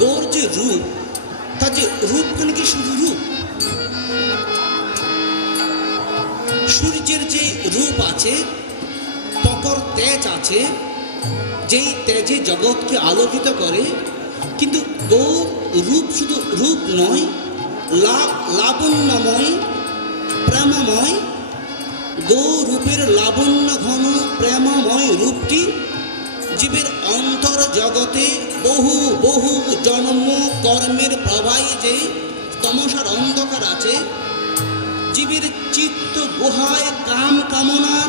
গৌর যে রূপ, তার যে রূপ কেন কি শুধু রূপ? সূর্যের যে রূপ আছে, প্রখর তেজ আছে, যেই তেজে জগৎকে আলোকিত করে, কিন্তু গৌর রূপ শুধু রূপ নয়, লাবণ্যময়, প্রেমময়। গৌর রূপের লাবণ্য ঘন প্রেমময় রূপটি জীবের অন্তর জগতে বহু বহু জন্ম কর্মের প্রবাহে যে তমসার অন্ধকার আছে, জীবের চিত্ত গুহায় কাম কামনার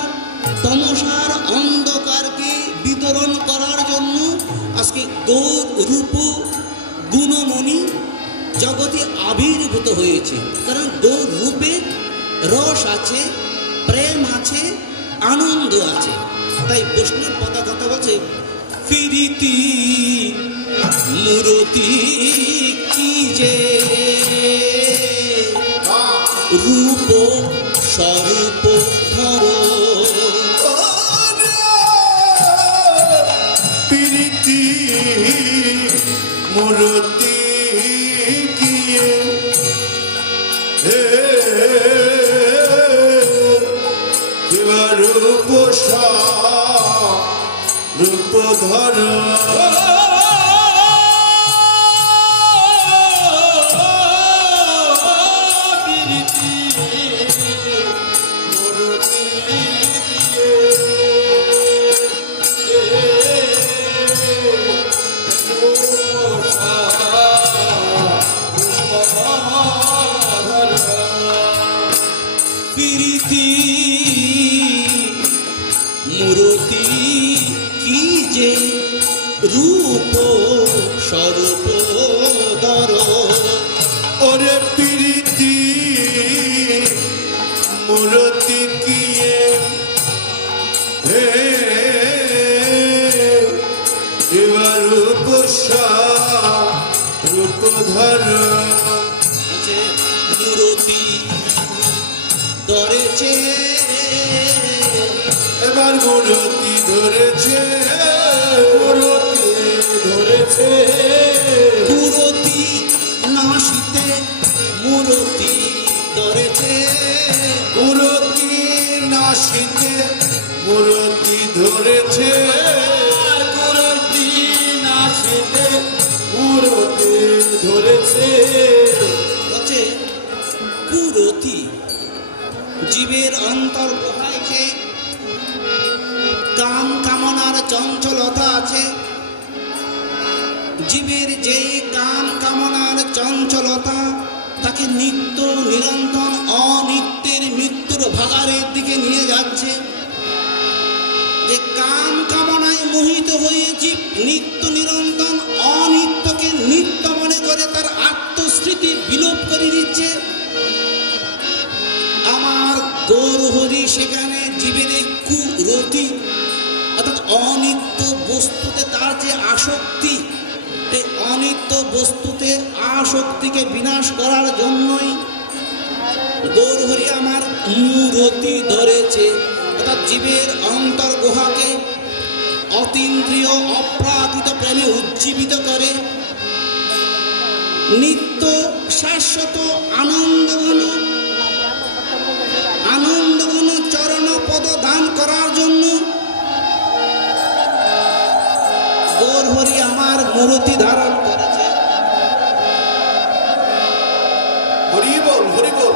তমসার অন্ধকারকে বিতরণ করার জন্য আজকে গৌর রূপ গুণমণি জগতে আবির্ভূত হয়েছে। কারণ গৌর রূপে রস আছে, প্রেম আছে, আনন্দ আছে। তাই বৈষ্ণব কথা কথা বলছে, ফিরিতি মূরতি কি যে রূপ স্বরূপ ধর, প্রীতি মূরতি কি রূপ রূপ ধর, প্রীতি মূরতি কি যে রূপ স্বরূপ ধর। ওরে প্রীতি মূরতি কি রূপ রূপ ধর, মূরতি ধরেছে, এবার মূরতি ধরেছে, মূরতি ধরেছে, মূরতি নাশিতে মূরতি ধরেছে, মূরতি নাশিতে মূরতি ধরেছে, মূরতি নাশিতে মূরতি ধরেছে। বলছে কুরতি জীবের অন্তর গুহায় যে কাম কামনার চঞ্চলতা আছে, জীবের যে কাম কামনার চঞ্চলতা তাকে নিত্য নিরন্তর অনিত্যের মৃত্যুর ভাগাড়ের দিকে নিয়ে যাচ্ছে। যে কাম কামনায় মোহিত হয়ে জীব নিত্য নিরন্তর অনিত্যকে নিত্য মনে করে তার আত্মস্মৃতি বিলোপ করে দিচ্ছে। আমার গৌর হরি সেখানে জীবের এই কুরতি অর্থাৎ অনিত্য বস্তুতে তার যে আসক্তি, এই অনিত্য বস্তুতে আসক্তিকে বিনাশ করার জন্যই গৌর হরি আমার মূরতি ধরেছে, অর্থাৎ জীবের অন্তর গুহাকে অতীন্দ্রিয় অপ্রাকৃত প্রেমে উজ্জীবিত করে নিত্য শাশ্বত আনন্দঘন চরণ পদ দান করার জন্য গৌর হরি আমার মূরতি ধারণ করেছে। হরি বল, হরি বল।